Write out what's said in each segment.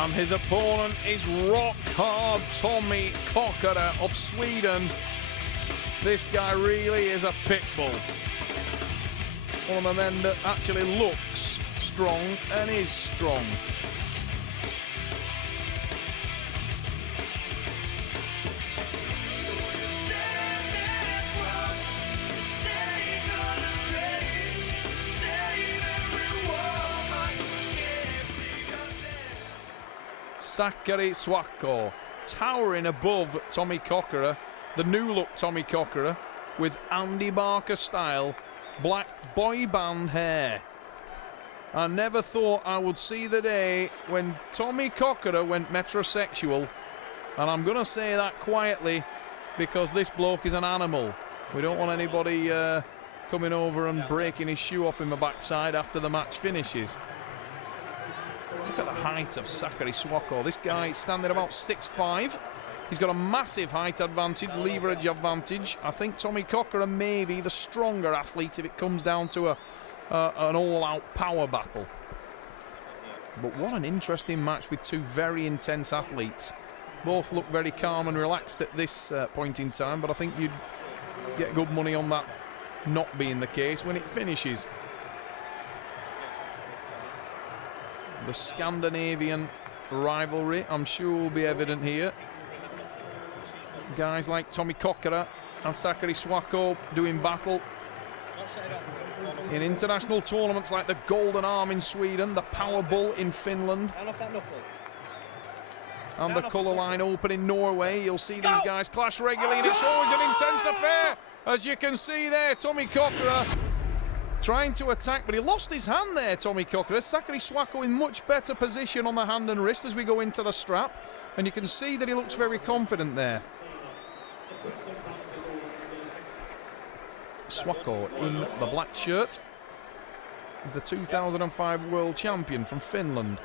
And his opponent is rock hard Tommy Kokarre of Sweden. This guy really is a pit bull. One of the men that actually looks strong and is strong. Kokarre SWE towering above Tommy Kokarre, the new look Tommy Kokarre, with Andy Barker style black boy band hair. I never thought I would see the day when Tommy Kokarre went metrosexual, and I'm gonna say that quietly because this bloke is an animal. We don't want anybody coming over and breaking his shoe off in the backside after the match finishes. Look at the height of Kokarre SWE. This guy is standing about 6'5". He's got a massive height advantage, leverage advantage. I think Tommy Kokarre may be the stronger athlete if it comes down to an all-out power battle. But what an interesting match with two very intense athletes. Both look very calm and relaxed at this point in time, but I think you'd get good money on that not being the case when it finishes. The Scandinavian rivalry, I'm sure, will be evident here. Guys like Tommy Kokarre and Kokarre SWE doing battle in international tournaments like the Golden Arm in Sweden, the Power Bull in Finland, and the Colour Line Open in Norway. You'll see these guys clash regularly, and it's always an intense affair. As you can see there, Tommy Kokarre trying to attack, but he lost his hand there, Tommy Kokarre. Kokarre SWE in much better position on the hand and wrist as we go into the strap, and you can see that he looks very confident there. SWE in the black shirt is the 2005 world champion from Finland.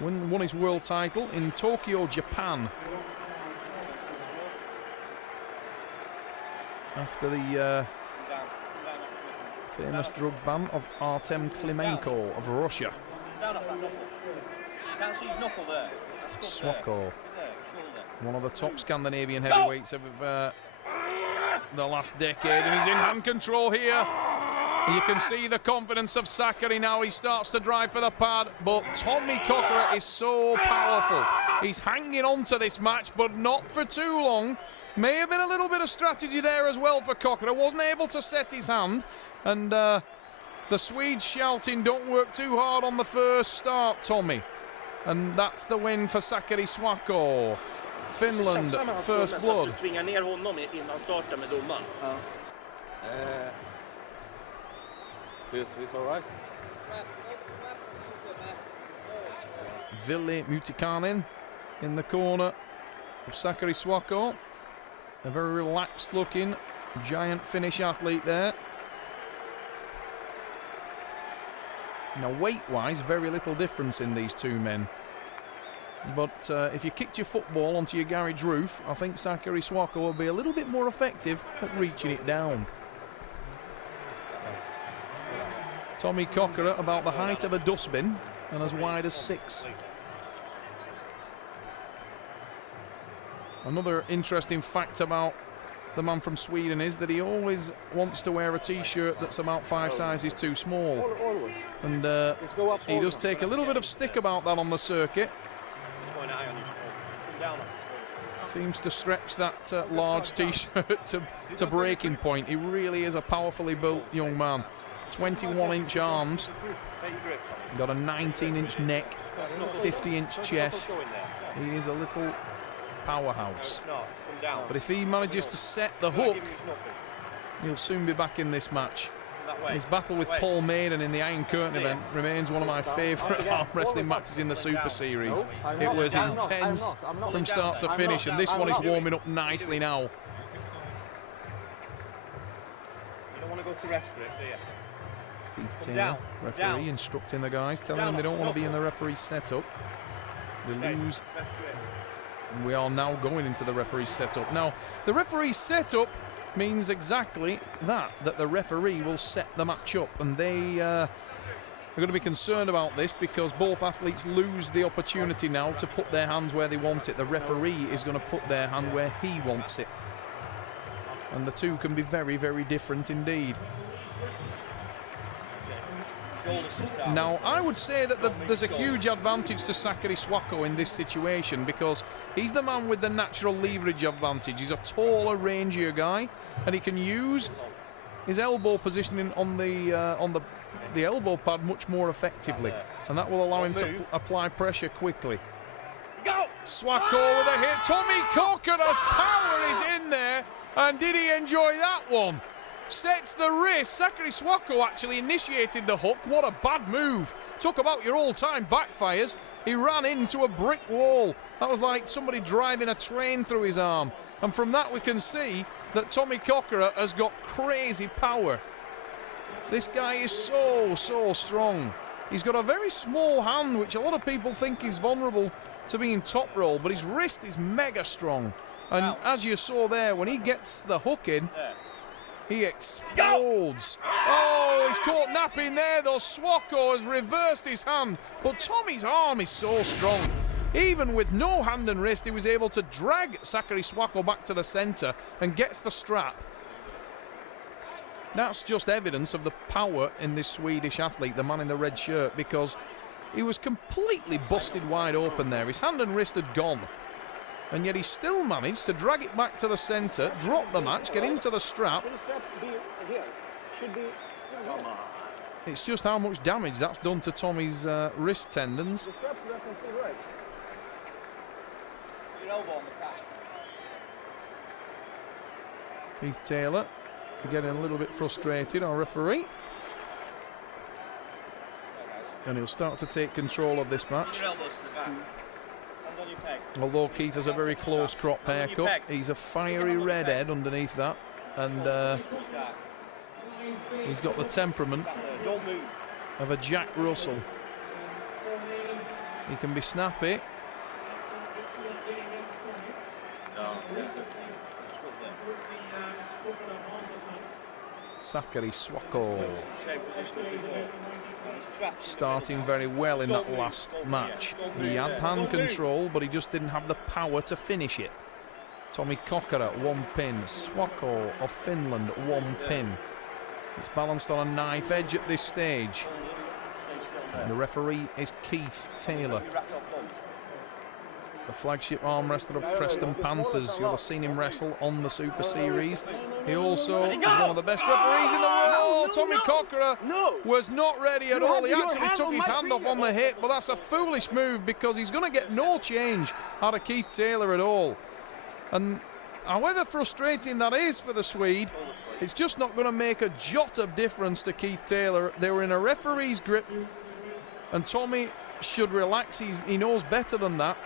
Won his world title in Tokyo, Japan, after the famous drug ban of Artem Klimenko of Russia. SWE, one of the top Scandinavian heavyweights of the last decade, and he's in hand control here. You can see the confidence of Kokarre now. He starts to drive for the pad, but Tommy Kokarre is so powerful. He's hanging on to this match, but not for too long. May have been a little bit of strategy there as well for Kokarre. Wasn't able to set his hand, and the Swedes shouting, "Don't work too hard on the first start, Tommy." And that's the win for Kokarre SWE. Finland, first blood. Feels all right. Ville Mutikainen in the corner of Kokarre SWE. A very relaxed looking giant Finnish athlete there. Now weight wise, very little difference in these two men. But if you kicked your football onto your garage roof, I think Kokarre SWE will be a little bit more effective at reaching it down. Tommy Kokarre about the height of a dustbin and as wide as 6. Another interesting fact about the man from Sweden is that he always wants to wear a t-shirt that's about 5 sizes too small. And he does take a little bit of stick about that on the circuit. Seems to stretch that large t-shirt to breaking point. He really is a powerfully built young man. 21-inch arms, got a 19-inch neck, 50-inch chest. He is a little powerhouse. But if he manages to set the hook, he'll soon be back in this match. His battle with Paul Maiden in the Iron Curtain event remains one of my favourite arm wrestling matches in the Super Series. It was intense from start to finish, and this one is warming up nicely now. You don't want to go to rest for it, do you? Keith Taylor, referee, instructing the guys, telling them they don't want to be in the referee's setup. They lose. And we are now going into the referee's setup. Now, the referee's setup means exactly that the referee will set the match up, and they going to be concerned about this because both athletes lose the opportunity now to put their hands where they want it. The referee is going to put their hand where he wants it. And the two can be very, very different indeed. Now, I would say that there's a huge advantage to Kokarre SWE in this situation because he's the man with the natural leverage advantage. He's a taller, rangier guy, and he can use his elbow positioning on the elbow pad much more effectively, and that will allow him to apply pressure quickly. SWE with a hit. Tommy Kokarre's power is in there, and did he enjoy that one? Sets the wrist. Kokarre SWE actually initiated the hook. What a bad move. Talk about your all-time backfires. He ran into a brick wall. That was like somebody driving a train through his arm. And from that we can see that Tommy Kokarre has got crazy power. This guy is so strong. He's got a very small hand, which a lot of people think is vulnerable to being top roll, but his wrist is mega strong. And as you saw there, when he gets the hook in, he explodes. Oh, he's caught napping there, though. SWE has reversed his hand, but Tommy's arm is so strong. Even with no hand and wrist, he was able to drag Kokarre SWE back to the centre and gets the strap. That's just evidence of the power in this Swedish athlete, the man in the red shirt, because he was completely busted wide open there. His hand and wrist had gone. And yet he still managed to drag it back to the centre, drop the match, get into the strap. It's just how much damage that's done to Tommy's wrist tendons. Keith Taylor getting a little bit frustrated, our referee. And he'll start to take control of this match. Although Keith has a very close crop haircut, he's a fiery redhead underneath that, and he's got the temperament of a Jack Russell. He can be snappy. Kokarre SWE starting very well in that last match. He had hand control, but he just didn't have the power to finish it. Tommy Kokarre, 1 pin. SWE of Finland, 1 pin. It's balanced on a knife edge at this stage. And the referee is Keith Taylor, the flagship arm wrestler of Preston Panthers. You'll have seen him wrestle on the Super Series. He also is one of the best referees in the world. Tommy Kokarre was not ready at all. He actually took his hand off on the hit, but that's a foolish move because he's going to get no change out of Keith Taylor at all. And however frustrating that is for the Swede, it's just not going to make a jot of difference to Keith Taylor. They were in a referee's grip, and Tommy should relax. He knows better than that.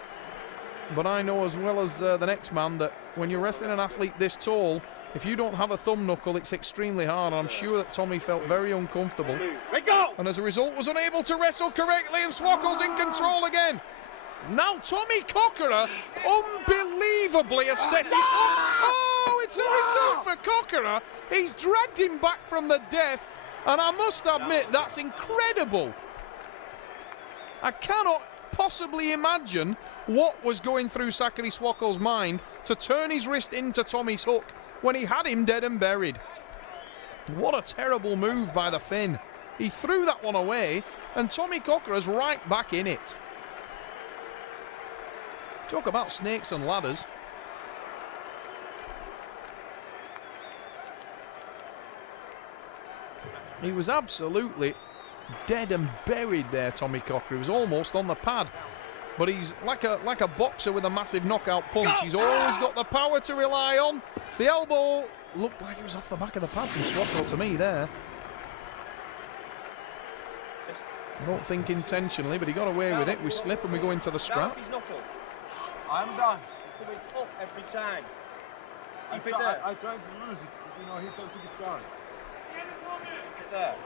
But I know as well as the next man that when you're wrestling an athlete this tall, if you don't have a thumb knuckle, it's extremely hard. And I'm sure that Tommy felt very uncomfortable. And as a result, was unable to wrestle correctly, and SWE's in control again. Now Tommy Kokarre, unbelievably, has set his hook. Oh, it's a result for Kokarre. He's dragged him back from the death. And I must admit, that's incredible. I cannot possibly imagine what was going through Kokarre SWE's mind to turn his wrist into Tommy's hook when he had him dead and buried. What a terrible move by the Finn. He threw that one away, and Tommy Kokarre's right back in it. Talk about snakes and ladders. He was absolutely dead and buried there, Tommy Kokarre. He was almost on the pad, but he's like a boxer with a massive knockout punch. He's always got the power to rely on. The elbow looked like it was off the back of the pad from SWE to me there. I don't think intentionally, but he got away with it. We slip and we go into the scrap. I'm done. Coming up every time. I tried to lose it, but you know, he took his down. Keep it there.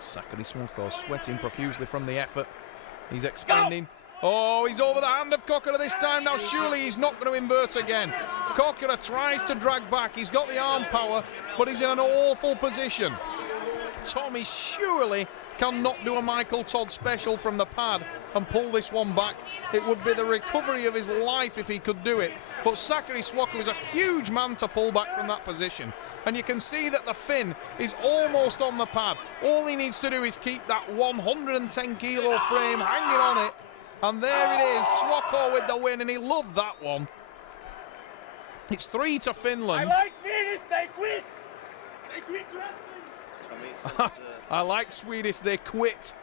Kokarre SWE sweating profusely from the effort. He's expanding. Oh, he's over the hand of Kokarre this time. Now surely he's not going to invert again. Kokarre tries to drag back. He's got the arm power, but he's in an awful position. Tommy surely cannot do a Michael Todd special from the pad and pull this one back. It would be the recovery of his life if he could do it. But Kokarre SWE is a huge man to pull back from that position. And you can see that the fin is almost on the pad. All he needs to do is keep that 110 kilo frame hanging on it. And there it is, SWE with the win, and he loved that one. It's 3 to Finland. I like Swedish, they quit! They quit wrestling! I like Swedish, they quit.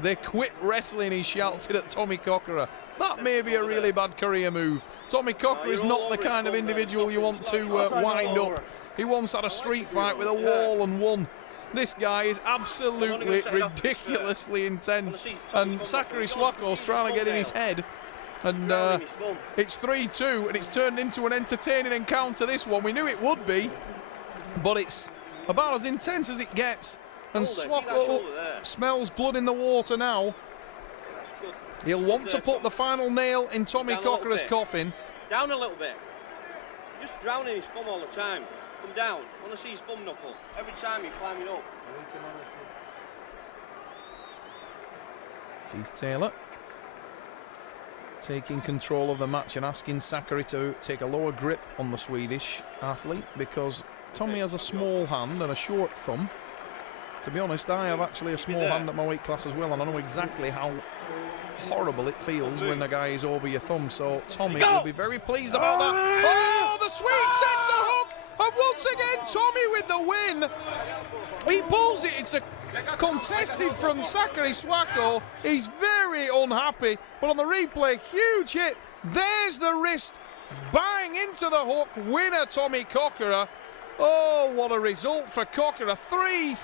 They quit wrestling, he shouted at Tommy Kokarre. That may be a really bad career move. Tommy Kokarre is not the kind of individual you want to wind up. He once had a street fight with a wall and won. This guy is absolutely ridiculously intense. And Kokarre SWE trying to get in his head. And it's 3-2, and it's turned into an entertaining encounter, this one. We knew it would be, but it's about as intense as it gets. And SWE smells blood in the water now. He'll want to put the final nail in Tommy Kokarre's coffin. Down a little bit. You're just drowning his thumb all the time. Come down. I want to see his thumb knuckle. Every time you're climbing up. Keith Taylor taking control of the match and asking Kokarre to take a lower grip on the Swedish athlete, because Tommy has a small hand and a short thumb. To be honest, I have actually a small hand at my weight class as well, and I know exactly how horrible it feels when the guy is over your thumb. So Tommy will be very pleased about that. Oh, the Swede sets the hook, and once again Tommy with the win. He pulls it. It's a contested from Kokarre SWE. He's very unhappy, but on the replay, huge hit. There's the wrist, bang into the hook. Winner Tommy Kokarre. Oh, what a result for Kokarre. 3-3.